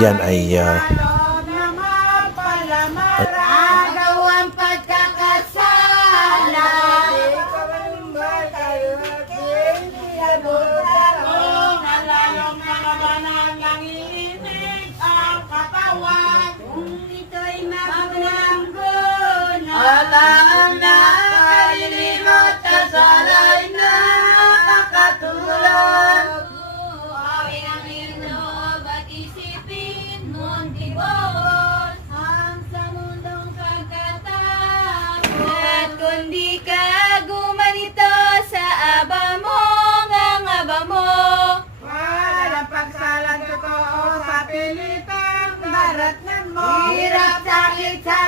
yan ay Agawang pagkakasala. Nalalong nakabanan lang iinig ang katawan. Kung ito'y maglanggo na ang nakalilimot ka sa lay na katulad. Awin ang inog at isipin mong tibos ang sa mundong pagkatapos. At kung di ka gumanito sa aba mo, ngang aba mo, walang pagsalang totoo sa pilitang barat na mo. Hirap sakit sa